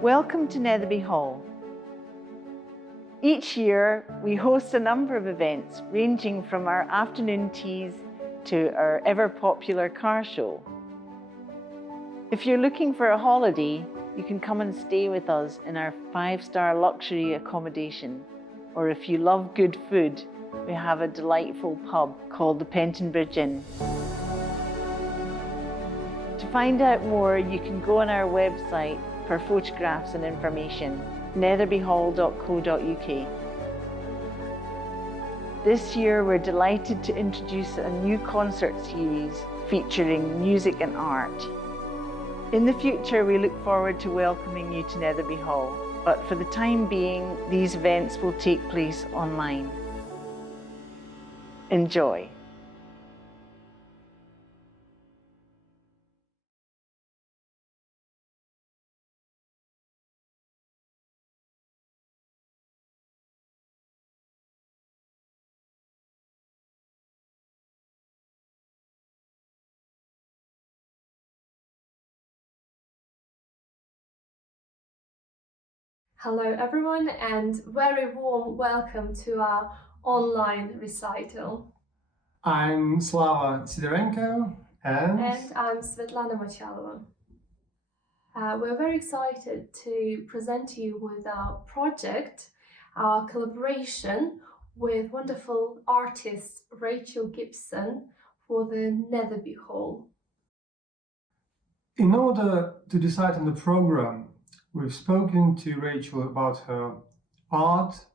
Welcome to Netherby Hall. Each year, we host a number of events ranging from our afternoon teas to our ever-popular car show. If you're looking for a holiday, you can come and stay with us in our 5-star luxury accommodation. Or if you love good food, we have a delightful pub called the Pentonbridge Inn. To find out more, you can go on our website for photographs and information, netherbyhall.co.uk. This year, we're delighted to introduce a new concert series featuring music and art. In the future, we look forward to welcoming you to Netherby Hall, but for the time being, these events will take place online. Enjoy. Hello everyone and very warm welcome to our online recital. I'm Slava and I'm Svetlana Mochalova. We're very excited to present you with our project, our collaboration with wonderful artist Rachel Gibson for the Netherby Hall. In order to decide on the program, we've spoken to Rachel about her art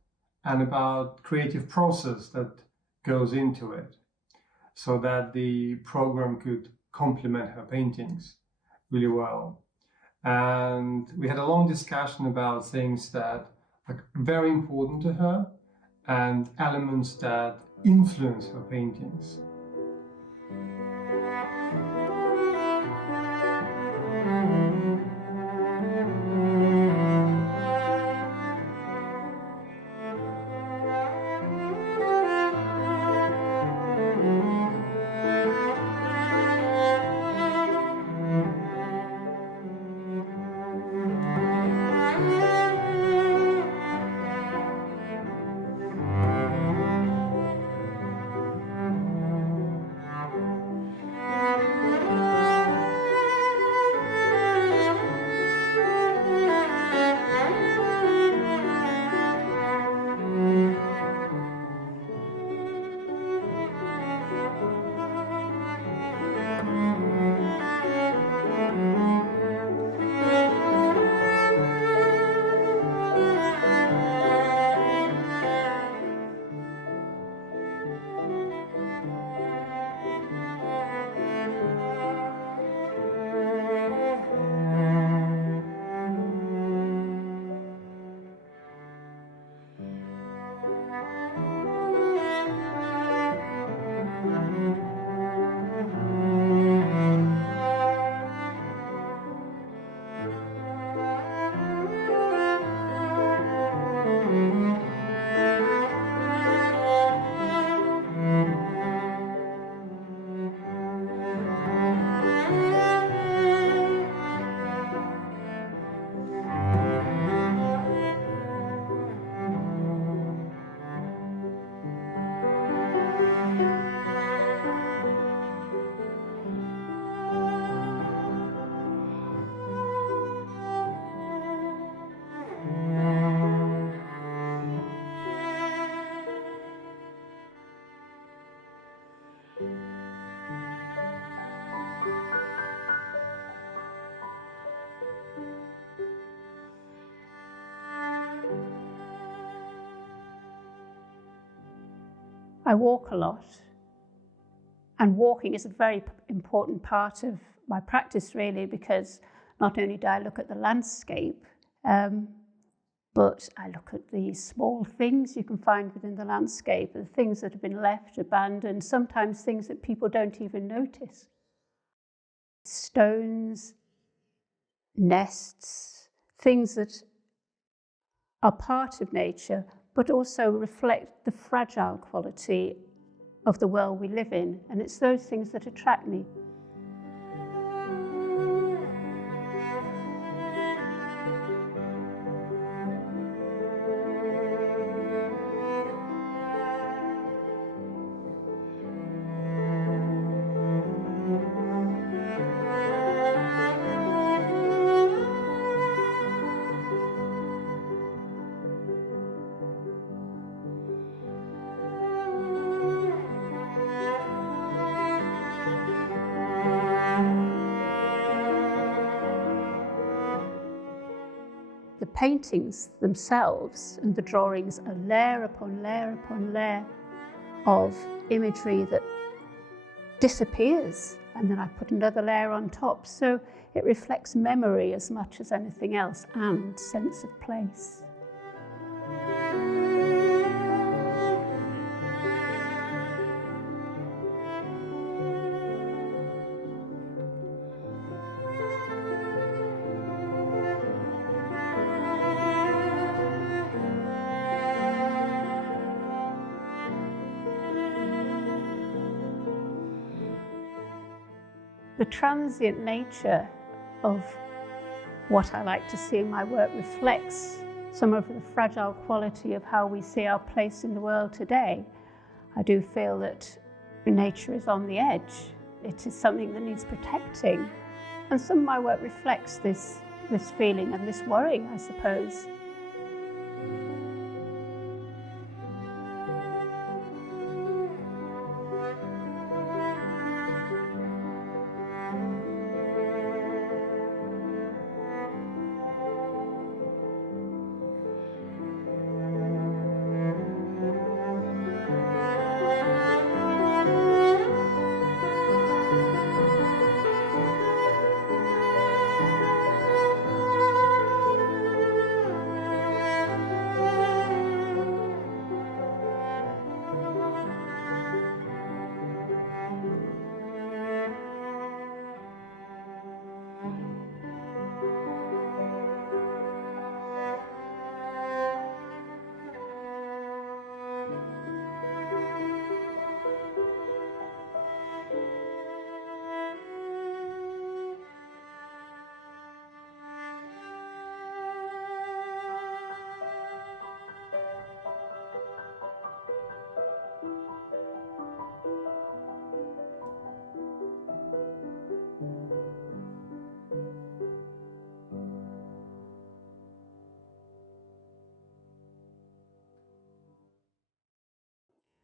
and about creative process that goes into it, so that the program could complement her paintings really well. And we had a long discussion about things that are very important to her and elements that influence her paintings. I walk a lot, and walking is a very important part of my practice really, because not only do I look at the landscape, but I look at the small things you can find within the landscape, the things that have been left, abandoned, sometimes things that people don't even notice. Stones, nests, things that are part of nature, but also reflect the fragile quality of the world we live in. And it's those things that attract me. the paintings themselves and the drawings are layer upon layer upon layer of imagery that disappears, and then I put another layer on top. So it reflects memory as much as anything else, and sense of place. The transient nature of what I like to see in my work reflects some of the fragile quality of how we see our place in the world today. I do feel that nature is on the edge. It is something that needs protecting. And some of my work reflects this feeling and this worry, I suppose.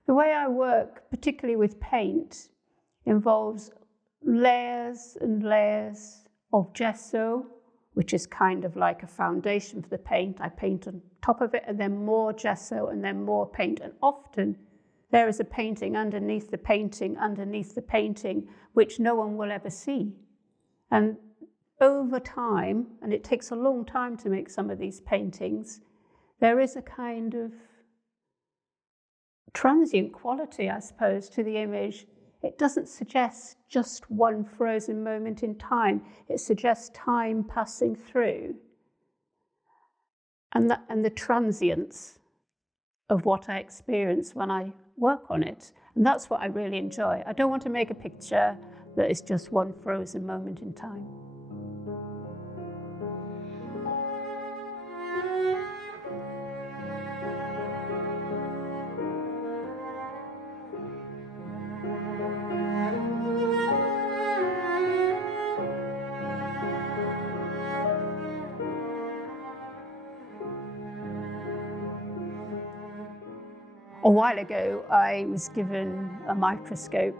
The way I work, particularly with paint, involves layers and layers of gesso, which is kind of like a foundation for the paint. I paint on top of it, and then more gesso, and then more paint. And often there is a painting underneath the painting, which no one will ever see. And over time, and it takes a long time to make some of these paintings, there is a kind of transient quality, I suppose, to the image. It doesn't suggest just one frozen moment in time. It suggests time passing through and the transience of what I experience when I work on it. And that's what I really enjoy. I don't want to make a picture that is just one frozen moment in time. A while ago, I was given a microscope,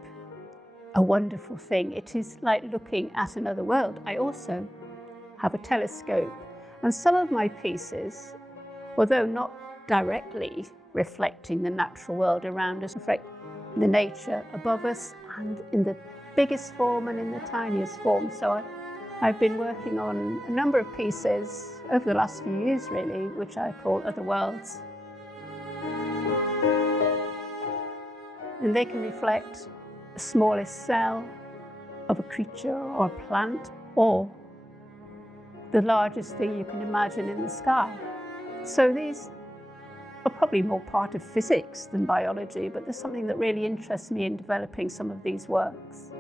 a wonderful thing. It is like looking at another world. I also have a telescope, and some of my pieces, although not directly reflecting the natural world around us, reflect the nature above us, and in the biggest form and in the tiniest form. So I've been working on a number of pieces over the last few years, really, which I call Other Worlds. And they can reflect the smallest cell of a creature or a plant, or the largest thing you can imagine in the sky. So these are probably more part of physics than biology, but there's something that really interests me in developing some of these works.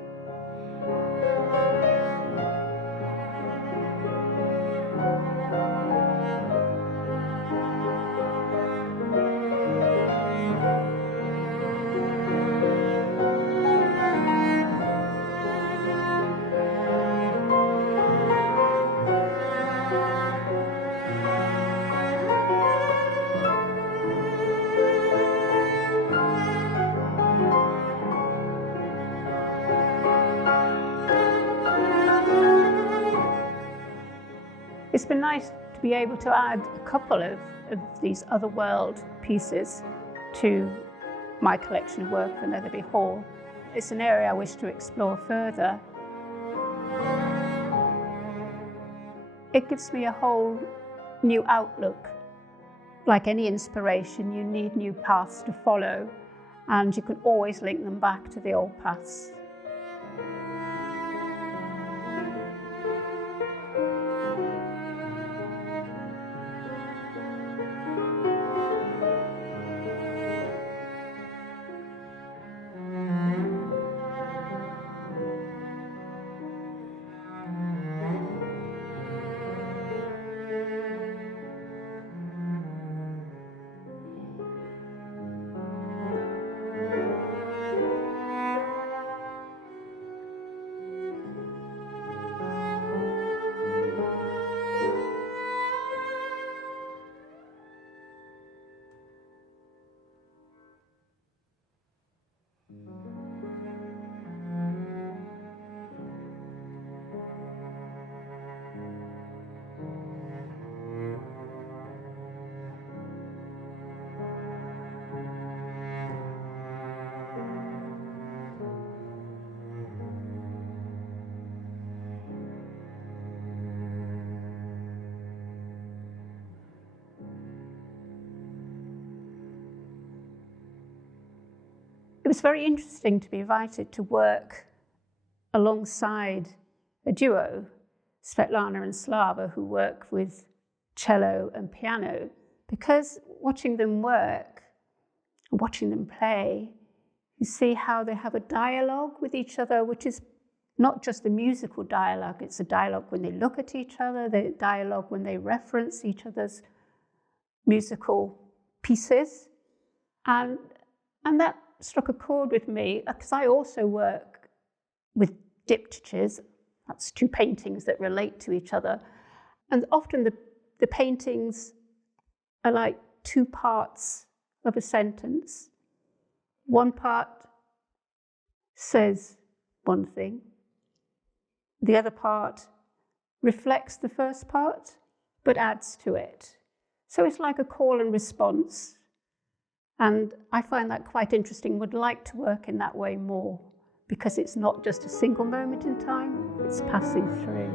It's been nice to be able to add a couple of these other world pieces to my collection of work for Netherby Hall. It's an area I wish to explore further. It gives me a whole new outlook. Like any inspiration, you need new paths to follow, and you can always link them back to the old paths. It was very interesting to be invited to work alongside a duo, Svetlana and Slava, who work with cello and piano, because watching them work, watching them play, you see how they have a dialogue with each other, which is not just a musical dialogue, it's a dialogue when they look at each other, the dialogue when they reference each other's musical pieces. And that struck a chord with me, because I also work with diptychs, that's two paintings that relate to each other. And often the paintings are like two parts of a sentence. One part says one thing, the other part reflects the first part, but adds to it. So it's like a call and response. And I find that quite interesting, would like to work in that way more, because it's not just a single moment in time, it's passing through.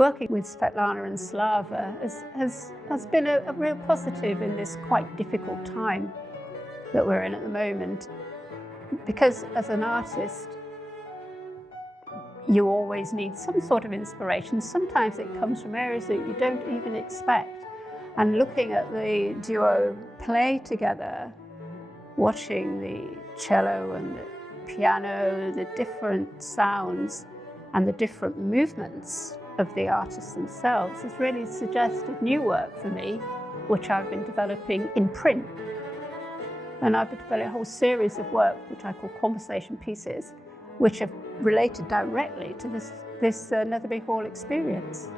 Working with Svetlana and Slava has been a real positive in this quite difficult time that we're in at the moment. Because as an artist, you always need some sort of inspiration. Sometimes it comes from areas that you don't even expect. And looking at the duo play together, watching the cello and the piano, the different sounds and the different movements of the artists themselves has really suggested new work for me, which I've been developing in print. And I've been developing a whole series of work, which I call conversation pieces, which have related directly to this Netherby Hall experience.